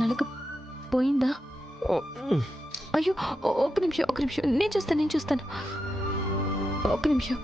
నలక పోయిందా? ఓ, అయ్యో, ఒక్క నిమిషం, ఒక్క నిమిషం, నేను చూస్తాను. ఒక్క నిమిషం.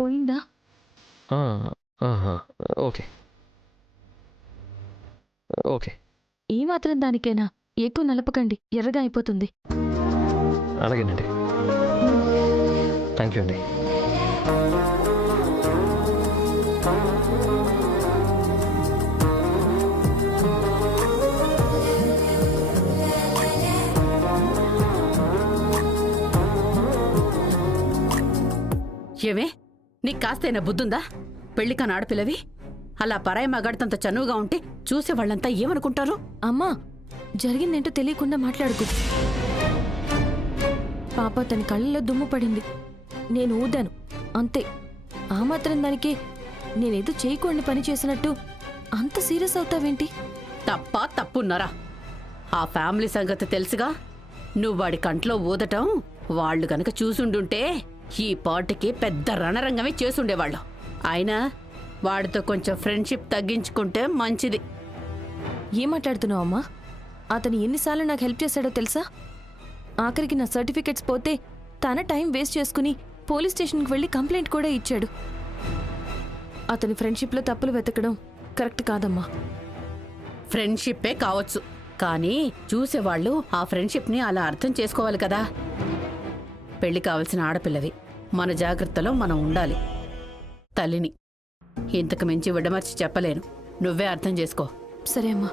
పోయిందా? ఆహా, ఓకే ఓకే. ఈ మాత్రం దానికైనా ఎక్కువ నలపకండి, ఎర్రగా అయిపోతుంది. అలాగేనండి. థ్యాంక్ యూ అండి. ఏవే, నీకు కాస్తైనా బుద్ధుందా? పెళ్లికాని ఆడపిల్లవి అలా పరాయి మగాడితంత చనువుగా ఉంటే చూసేవాళ్ళంతా ఏమనుకుంటారు? అమ్మా, జరిగిందేంటో తెలియకుండా మాట్లాడుకు. పాప తన కళ్ళలో దుమ్ము పడింది, నేను ఊదాను అంతే. ఆ మాత్రం దానికి నేనేదో చేయకూడని పని చేసినట్టు అంత సీరియస్ అవుతావేంటి? తప్పున్నారా? ఆ ఫ్యామిలీ సంగతి తెలుసుగా. నువ్వు వాడి కంట్లో ఊదటం వాళ్ళు గనక చూసుండుంటే ఈ పాటికి పెద్ద రణరంగమే చేసుండేవాళ్ళు. అయినా వాడితో కొంచెం ఫ్రెండ్షిప్ తగ్గించుకుంటే మంచిది. ఏం మాట్లాడుతున్నావు అమ్మా? అతను ఎన్నిసార్లు నాకు హెల్ప్ చేశాడో తెలుసా? ఆఖరికి నా సర్టిఫికెట్స్ పోతే తన టైం వేస్ట్ చేసుకుని పోలీస్ స్టేషన్కి వెళ్ళి కంప్లైంట్ కూడా ఇచ్చాడు. అతని ఫ్రెండ్షిప్లో తప్పులు వెతకడం కరెక్ట్ కాదమ్మా. ఫ్రెండ్షిప్పే కావచ్చు, కానీ చూసేవాళ్ళు ఆ ఫ్రెండ్షిప్ని అలా అర్థం చేసుకోవాలి కదా. పెళ్లి కావలసిన ఆడపిల్లవి, మన జాగ్రత్తలో మనం ఉండాలి. తల్లిని ఇంతకు మించి విడమర్చి చెప్పలేను, నువ్వే అర్థం చేసుకో. సరే అమ్మా.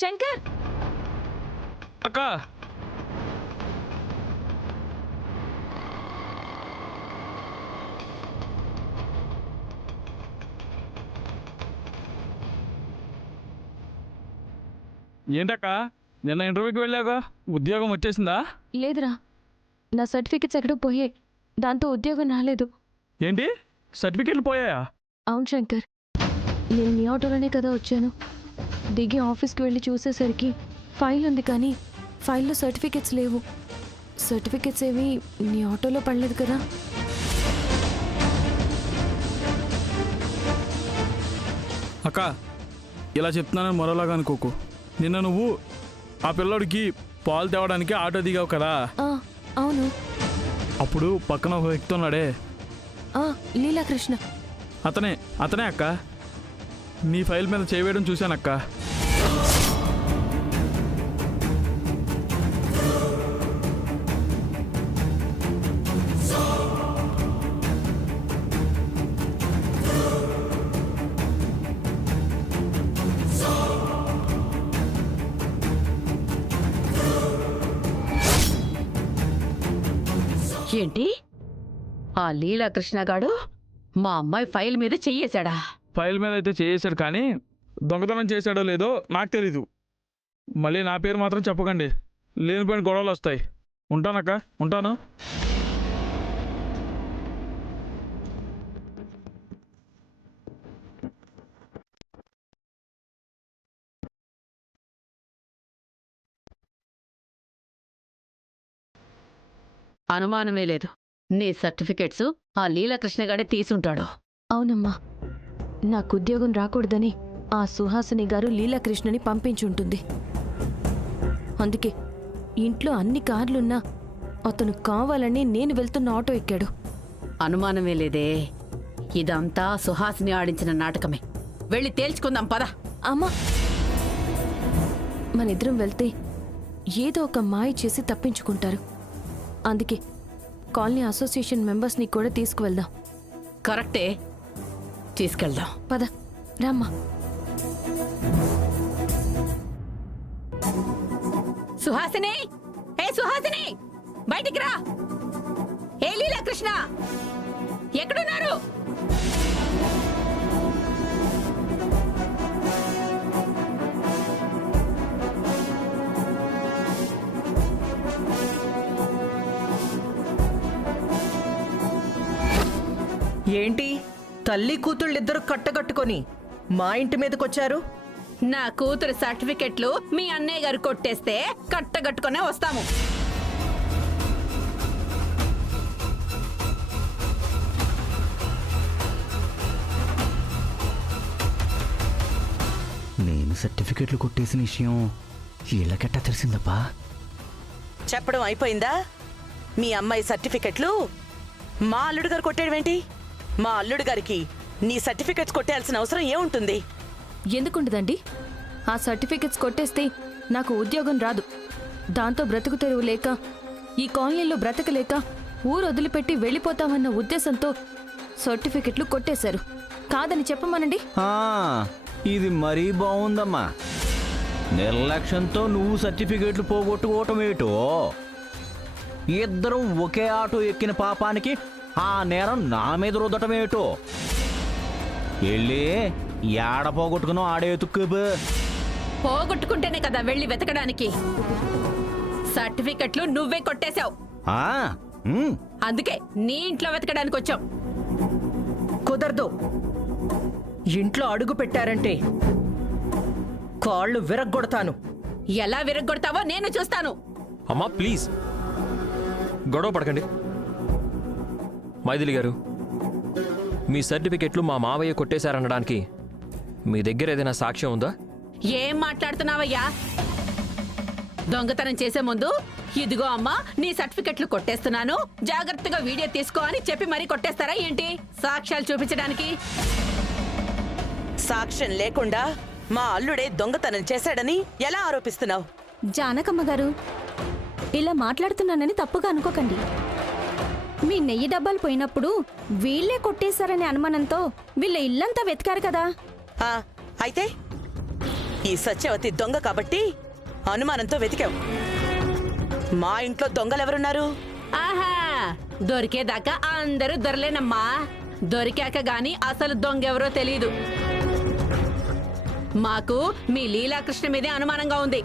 శంకర్, అక్క, ఏంటక్క నిన్న ఇంటర్వ్యూకి వెళ్ళాక ఉద్యోగం వచ్చేసిందా? లేదురా, నా సర్టిఫికెట్స్ ఎక్కడో పోయాయి, దాంతో ఉద్యోగం రాలేదు. ఏంటి, సర్టిఫికెట్లు పోయాయా? అవును శంకర్, నేను నీ ఆటోలోనే కదా వచ్చాను. దిగి ఆఫీస్కి వెళ్ళి చూసేసరికి ఫైల్ ఉంది, కానీ ఫైల్లో సర్టిఫికెట్స్ లేవు. సర్టిఫికెట్స్ ఏవి నీ ఆటోలో పడలేదు కదా? అక్క, ఇలా చెప్తున్నానని మరోలాగా అనుకోకు. నిన్న నువ్వు ఆ పిల్లోడికి పాలు తేవడానికి ఆటో దిగావు కదా, అవును. అప్పుడు పక్కన ఒక వ్యక్తి ఉన్నాడే, లీలాకృష్ణ. అతనే అక్క. నీ ఫైల్ మీద చేయవేయడం చూశానక్క. ఏంటి, ఆ లీలాకృష్ణగాడు మా అమ్మాయి ఫైల్ మీద చెయ్యేశాడా? ఫైల్ మీద అయితే చేసాడు, కానీ దొంగతనం చేశాడో లేదో నాకు తెలీదు. మళ్ళీ నా పేరు మాత్రం చెప్పకండి, లేనిపోయిన గొడవలు వస్తాయి. ఉంటానక్క, ఉంటాను. అనుమానమే లేదు, నీ సర్టిఫికెట్స్ ఆ లీలాకృష్ణగాడే తీసుంటాడు. అవునమ్మా, నాకు ఉద్యోగం రాకూడదని ఆ సుహాసిని గారు లీలాకృష్ణని పంపించుంటుంది. అందుకే ఇంట్లో అన్ని కార్లున్నా అతను కావాలని నేను వెళ్తున్న ఆటో ఎక్కాడు. అనుమానమే లేదే, ఇదంతా సుహాసిని ఆడించిన నాటకమే. వెళ్ళి తేల్చుకుందాం పద. అమ్మా, మనిద్దరం వెళ్తే ఏదో ఒక మాయ చేసి తప్పించుకుంటారు. అందుకే కాలనీ అసోసియేషన్ మెంబర్స్ని కూడా తీసుకువెళ్దాం. కరెక్టే, తీసుకెళ్దాం. పద రామ్మా. సుహాసిని, ఏ సుహాసిని, బయటికి రా. ఏ లీలా కృష్ణ, ఎక్కడున్నారు? ఏంటి తల్లి కూతుళ్ళిద్దరు కట్టగట్టుకొని మా ఇంటి మీదకొచ్చారు? నా కూతురు సర్టిఫికెట్లు మీ అన్నయ్య గారు కొట్టేస్తే కట్టగట్టుకునే వస్తాము. నేను సర్టిఫికెట్లు కొట్టేసిన విషయం వీళ్ళకెట్టా తెలిసిందప్పా? చెప్పడం అయిపోయిందా? మీ అమ్మాయి సర్టిఫికెట్లు మా అల్లుడు గారు కొట్టేయడమేంటి? మా అల్లుడు గారికి నీ సర్టిఫికెట్స్ కొట్టేయాల్సిన అవసరం ఏముంటుంది? ఎందుకుండదండి? ఆ సర్టిఫికెట్స్ కొట్టేస్తే నాకు ఉద్యోగం రాదు. దాంతో బ్రతుకు తెరువు లేక, ఈ కాలనీలో బ్రతకలేక ఊరు వదిలిపెట్టి వెళ్ళిపోతామన్న ఉద్దేశంతో సర్టిఫికెట్లు కొట్టేశారు. కాదని చెప్పమనండి. ఆ, ఇది మరీ బాగుందమ్మా. నిర్లక్ష్యంతో నువ్వు సర్టిఫికెట్లు పోగొట్టుకోవటం ఏటో, ఇద్దరం ఒకే ఆటో ఎక్కిన పాపానికి ఆ నేరం నా మీద రుద్దటం ఏటో. వెళ్ళి ఏడ పోగొట్టుకునో ఆడే ఎత్తుక్కు. పోగొట్టుకుంటేనే కదా వెళ్ళి వెతకడానికి. సర్టిఫికెట్లు నువ్వే కొట్టేశావు, అందుకే నీ ఇంట్లో వెతకడానికి వచ్చాం. కుదరదు. ఇంట్లో అడుగు పెట్టారంటే కాళ్ళు విరగ్గొడతాను. ఎలా విరగ్గొడతావో నేను చూస్తాను. అమ్మా ప్లీజ్ గొడవ పడకండి. మైథిలి గారు, మీ సర్టిఫికెట్లు మా మావయ్య కొట్టేశారనడానికి మీ దగ్గర ఏదైనా సాక్ష్యం ఉందా? ఏం మాట్లాడుతున్నావయ్యా? దొంగతనం చేసే ముందు ఇదిగో అమ్మా నీ సర్టిఫికెట్లు కొట్టేస్తున్నాను, జాగ్రత్తగా వీడియో తీసుకో అని చెప్పి మరీ కొట్టేస్తారా ఏంటి? సాక్ష్యాలు చూపించడానికి. సాక్ష్యం లేకుండా మా అల్లుడే దొంగతనం చేశాడని ఎలా ఆరోపిస్తున్నావు? జానకమ్మ గారు, ఇలా మాట్లాడుతున్నానని తప్పుగా అనుకోకండి. మీ నెయ్యి డబ్బాలు పోయినప్పుడు వీళ్లే కొట్టేశారనే అనుమానంతో వీళ్ళ ఇల్లంతా వెతికారు కదా. ఆ, అయితే ఈ సత్యవతి దొంగ కాబట్టి అనుమానంతో వెతికావు. మా ఇంట్లో దొంగలెవరున్నారు? ఆహా, దొరికేదాకా అందరూ దొరలేనమ్మా. దొరికాక గాని అసలు దొంగెవరో తెలీదు. మాకు మీ లీలాకృష్ణ మీదే అనుమానంగా ఉంది.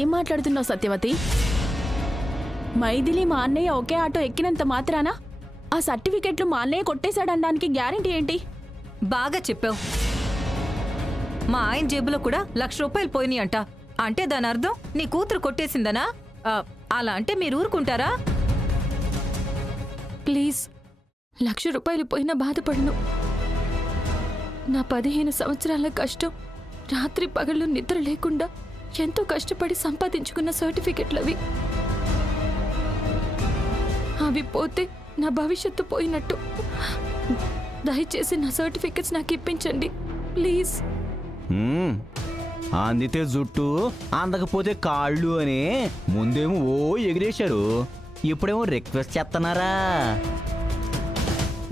ఏం మాట్లాడుతున్నావు సత్యవతి? మైథిలి మా అన్నయ్య ఒకే ఆటో ఎక్కినంత మాత్రాన ఆ సర్టిఫికెట్లు మా అన్నయ్య కొట్టేశాడనడానికి గ్యారెంటీ ఏంటి? బాగా చెప్పావు. మా ఆయన జేబులో కూడా 1,00,000 రూపాయలు పోయినాయి అంట. అంటే దాని అర్థం నీ కూతురు కొట్టేసిందనా? అలా అంటే మీరు ఊరుకుంటారా? ప్లీజ్, 1,00,000 రూపాయలు పోయినా బాధపడను. నా 15 సంవత్సరాల కష్టం, రాత్రి పగళ్ళు నిద్ర లేకుండా ఎంతో కష్టపడి సంపాదించుకున్న సర్టిఫికెట్లవి. అవి పోతే నా భవిష్యత్తు పోయినట్టు. దయచేసి నా సర్టిఫికెట్స్ నాకు ఇప్పించండి ప్లీజ్. అందితే జుట్టు అందకపోతే కాళ్ళు అని ముందేమో ఓ ఎగిరేశారు, ఇప్పుడేమో రిక్వెస్ట్ చేస్తున్నారా?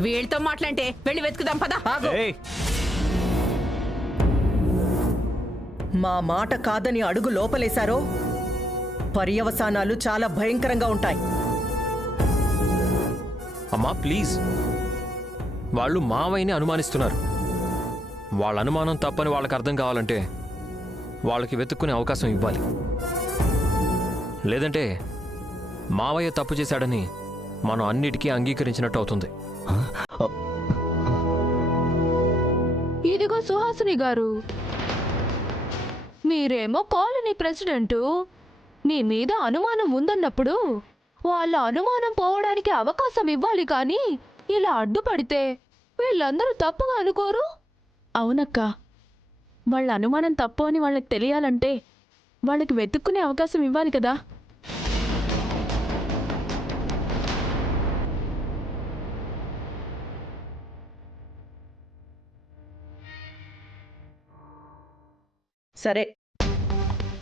వీళ్ళతో మాట్లాంటే వెళ్ళి వెతుకుదాం పదా. ఏయ్, మా మాట కాదని అడుగు లోపలేశారో పర్యవసానాలు చాలా భయంకరంగా ఉంటాయి. అమ్మా ప్లీజ్, వాళ్ళు మావయ్యని అనుమానిస్తున్నారు. వాళ్ళ అనుమానం తప్పని వాళ్ళకి అర్థం కావాలంటే వాళ్ళకి వెతుక్కునే అవకాశం ఇవ్వాలి. లేదంటే మావయ్య తప్పు చేశాడని మనం అన్నిటికీ అంగీకరించినట్టు అవుతుంది. ఇదిగో సుహాసిని గారు, మీరేమో కాలనీ ప్రెసిడెంటు, మీ మీద అనుమానం ఉందన్నప్పుడు వాళ్ళ అనుమానం పోవడానికి అవకాశం ఇవ్వాలి కానీ ఇలా అడ్డుపడితే వీళ్ళందరూ తప్పుగా అనుకోరు? అవునక్క, వాళ్ళ అనుమానం తప్పు అని వాళ్ళకి తెలియాలంటే వాళ్ళకి వెతుక్కునే అవకాశం ఇవ్వాలి కదా. సరే,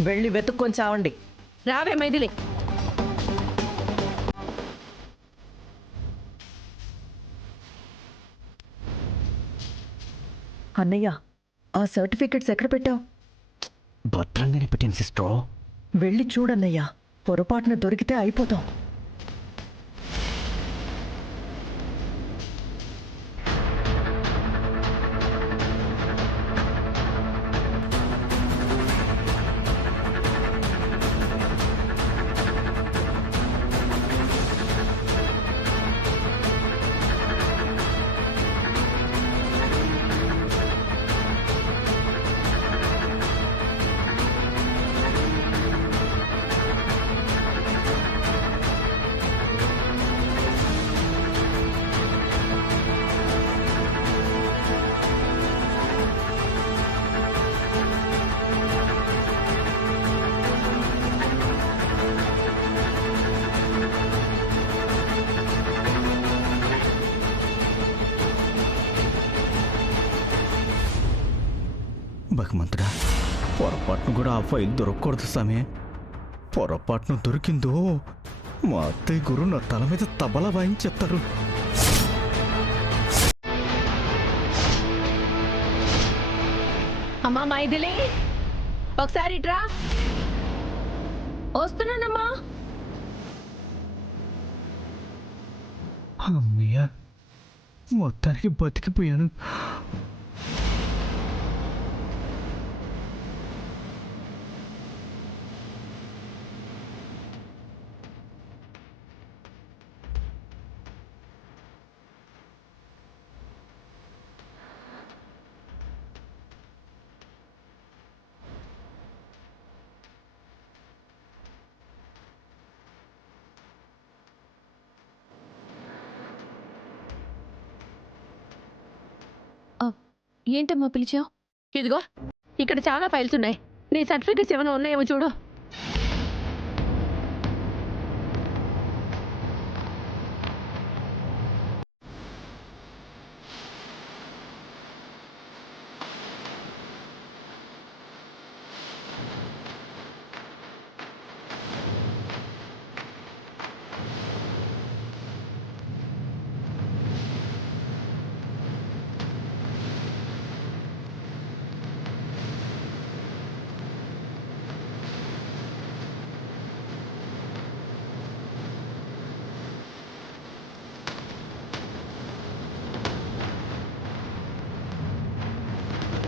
వెళ్ళి వెతుక్కొని చావండి. రావే మైథిలి. అన్నయ్య ఆ సర్టిఫికెట్స్ ఎక్కడ పెట్టావు? భద్రంగానే పెట్టాను సిస్టర్. వెళ్ళి చూడన్నయ్యా, పొరపాటున దొరికితే అయిపోతాం. భగవంతుడా, పొరపాటును కూడా ఆ ఫైల్ దొరకకూడదు సామే. పొరపాటును దొరికిందో మా అత్తయ్య గురు నా తల మీద తబలా వాయించేస్తారు. అమ్మా మైథిలి, ఒకసారి ఇట్రా. వస్తున్నానమ్మా. అమ్మయ్య, మొత్తానికి బతికిపోయాను. ఏంటమ్మా పిలిచావు? ఇదిగో ఇక్కడ చాలా ఫైల్స్ ఉన్నాయి. నీ సర్టిఫికెట్స్ ఏమైనా ఉన్నాయేమో చూడు.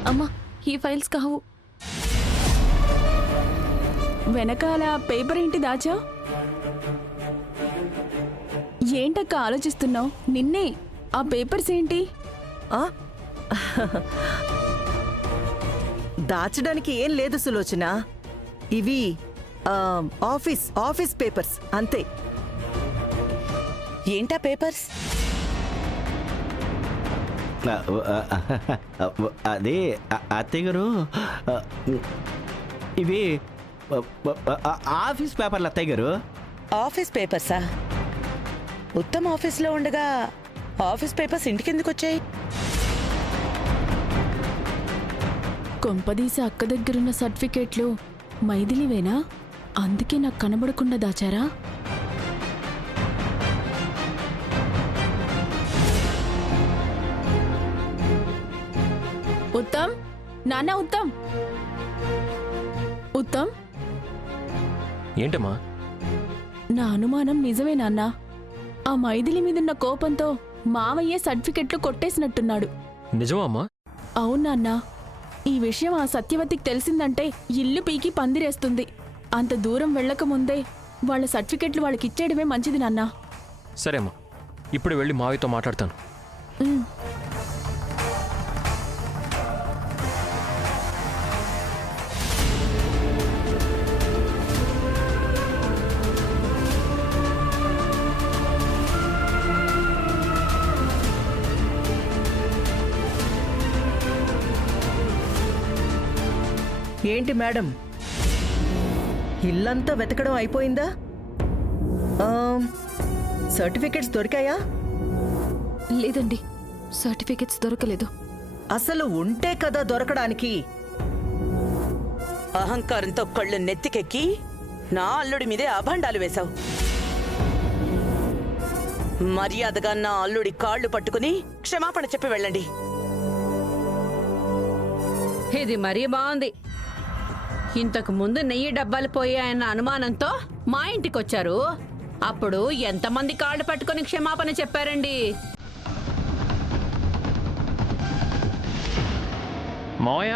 అమ్మా, ఈ ఫైల్స్ కావు. వెనకాల పేపర్ ఏంటి దాచా? ఏంటక్క ఆలోచిస్తున్నావు? నిన్నే. ఆ పేపర్స్ ఏంటి? దాచడానికి ఏం లేదు సులోచన, ఇవి ఆఫీస్ పేపర్స్ అంతే. ఏంటా పేపర్స్? అదే అత్తయ్య గారు, ఇవి ఆఫీస్ పేపర్లు అత్తయ్య గారు. ఆఫీస్ పేపర్సా? ఉత్తమ ఆఫీస్లో ఉండగా ఆఫీస్ పేపర్స్ ఇంటికి ఎందుకు వచ్చాయి? కొంపదీసి అక్క దగ్గరున్న సర్టిఫికేట్లు మైథిలివేనా? అందుకే నాకు కనబడకుండా దాచారా? ఉత్తమ్, నాన్న ఉత్తమ్, ఉత్తమ్, ఏంటమ్మా? నా అనుమానం నిజమే నాన్న. ఆ మైథిలి మీదున్న కోపంతో మావయ్య సర్టిఫికెట్లు కొట్టేసినట్టున్నాడు. నిజమా అమ్మా? అవును నాన్న. ఈ విషయం ఆ సత్యవతికి తెలిసిందంటే ఇల్లు పీకి పందిరేస్తుంది. అంత దూరం వెళ్ళకముందే వాళ్ళ సర్టిఫికెట్లు వాళ్ళకి ఇచ్చేయడమే మంచిది నాన్న. సరే అమ్మా, ఇప్పుడు వెళ్ళి మావితో మాట్లాడతాను. ఏంటి మేడం, ఇల్లంతా వెతకడం అయిపోయిందా? సర్టిఫికెట్స్ దొరికాయా? లేదండి, సర్టిఫికెట్స్ దొరకలేదు. అసలు ఉంటే కదా దొరకడానికి. అహంకారంతో కళ్ళు నెత్తికెక్కి నా అల్లుడి మీదే అభండాలు వేశావు. మర్యాదగా నా అల్లుడి కాళ్ళు పట్టుకుని క్షమాపణ చెప్పి వెళ్ళండి. ఇది మరీ బాగుంది. ఇంతకు ముందు నెయ్యి డబ్బాలు పోయాయన్న అనుమానంతో మా ఇంటికొచ్చారు. అప్పుడు ఎంతమంది కాళ్ళు పట్టుకొని క్షమాపణ చెప్పారండి. మావయ్య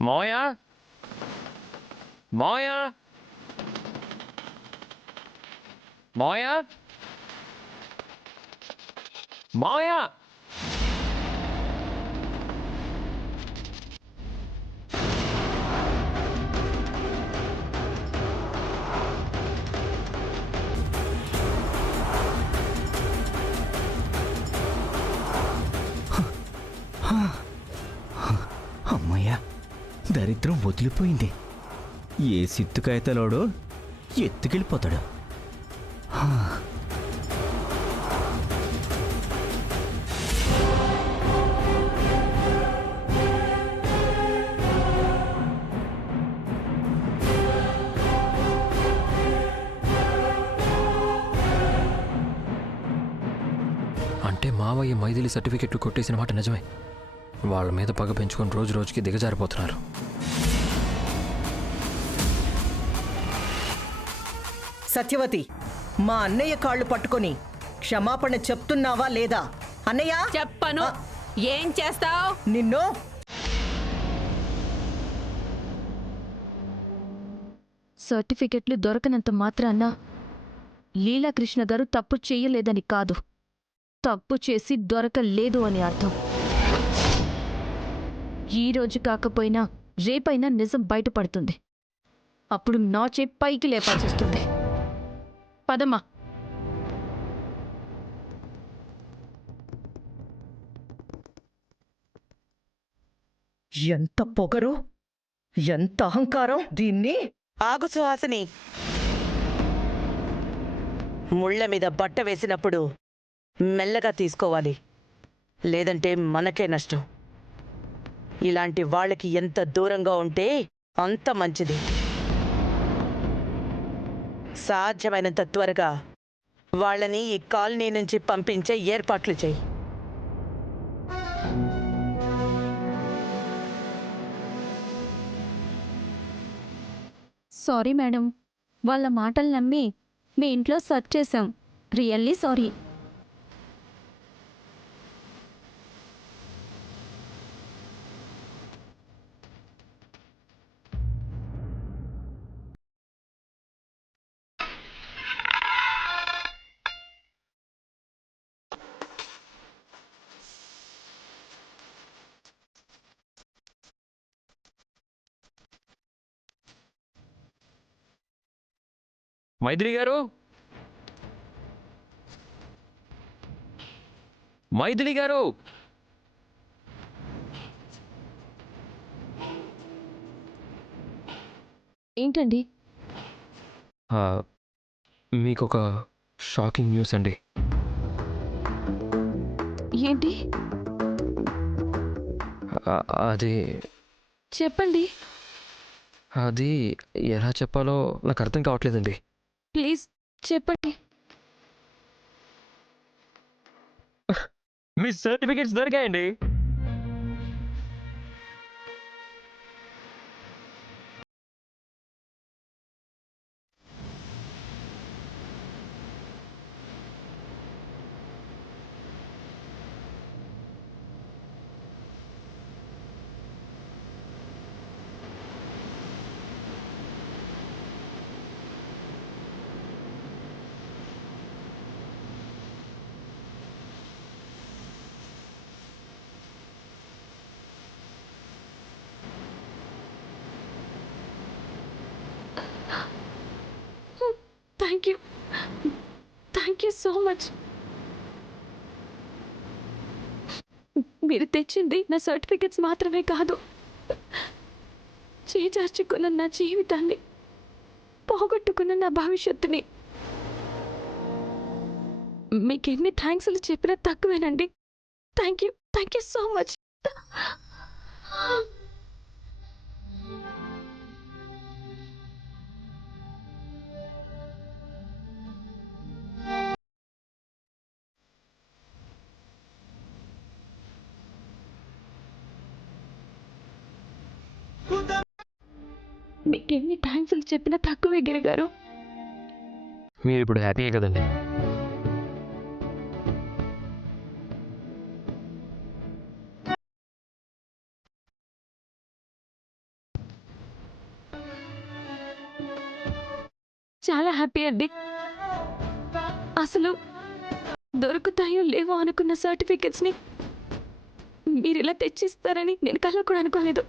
మావయ్య మావయ్య మావయ్య మావయ్య అమ్మయ్యా, దరిద్రం వదిలిపోయింది. ఏ సిత్తుకాయతలోడు ఎత్తుకెళ్ళిపోతాడు. అంటే మావయ్య మైథిలి సర్టిఫికెట్లు కొట్టేసిన మాట నిజమే. వాళ్ళ మీద పగ పెంచుకొని రోజు రోజుకి దిగజారిపోతున్నారు. సత్యవతి, మా అన్నయ్య కాళ్ళు పట్టుకొని క్షమాపణ చెప్తున్నావా లేదా? అన్నయ్య చెప్పను. ఏం చేస్తావ్? నిన్ను సర్టిఫికెట్లు దొరకనంత మాత్రాన లీలాకృష్ణ గారు తప్పు చెయ్యలేదని కాదు, తప్పు చేసి దొరకలేదు అని అర్థం. ఈ రోజు కాకపోయినా రేపైనా నిజం బయటపడుతుంది. అప్పుడు నా చేయి పైకి లేపాల్సి వస్తుంది. పదమ్మా. ఎంత పొగరు, ఎంత అహంకారం! దీన్ని ఆగు సుహాసిని. ముళ్ళ మీద బట్ట వేసినప్పుడు మెల్లగా తీసుకోవాలి, లేదంటే మనకే నష్టం. ఇలాంటి వాళ్ళకి ఎంత దూరంగా ఉంటే అంత మంచిది. సాధ్యమైనంత త్వరగా వాళ్ళని ఈ కాలనీ నుంచి పంపించే ఏర్పాట్లు చేయి. సారీ మేడం, వాళ్ళ మాటలు నమ్మి మీ ఇంట్లో సర్చ్ చేశాం. Really sorry. మైథిలి గారు, మైథిలి గారు, ఏంటండి? మీకొక షాకింగ్ న్యూస్ అండి. ఏంటి? అది చెప్పండి. అది ఎలా చెప్పాలో నాకు అర్థం కావట్లేదండి. ప్లీజ్ చెప్పండి. మీ సర్టిఫికెట్స్ దొరికాయండి. Thank you so much. మీరు తెచ్చింది నా సర్టిఫికెట్స్ మాత్రమే కాదు, చేజార్చుకున్న నా జీవితాన్ని, పోగొట్టుకున్న నా భవిష్యత్తుని. మీకు ఎన్ని థ్యాంక్స్లు చెప్పినా తక్కువేనండి. Thank you so much. మీకు ఎన్ని థ్యాంక్స్ చెప్పినా తక్కువే గిరిగారు. మీరు ఇప్పుడు హ్యాపీయే కదండి. చాలా హ్యాపీ అండి. అసలు దొరుకుతాయో లేవో అనుకున్న సర్టిఫికెట్స్ని మీరు ఇలా తెచ్చిస్తారని నేను కళ్ళ కూడా అనుకోలేదు.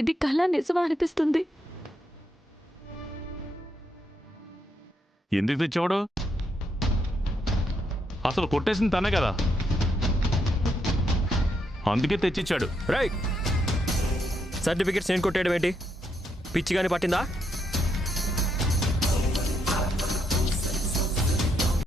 ఇది కళ నిజమా అనిపిస్తుంది. ఎందుకు తెచ్చావాడు? అసలు కొట్టేసింది తనే కదా, అందుకే తెచ్చిచ్చాడు. రైట్, సర్టిఫికెట్స్ నేను కొట్టేయడం ఏంటి? పిచ్చి కానీ పట్టిందా?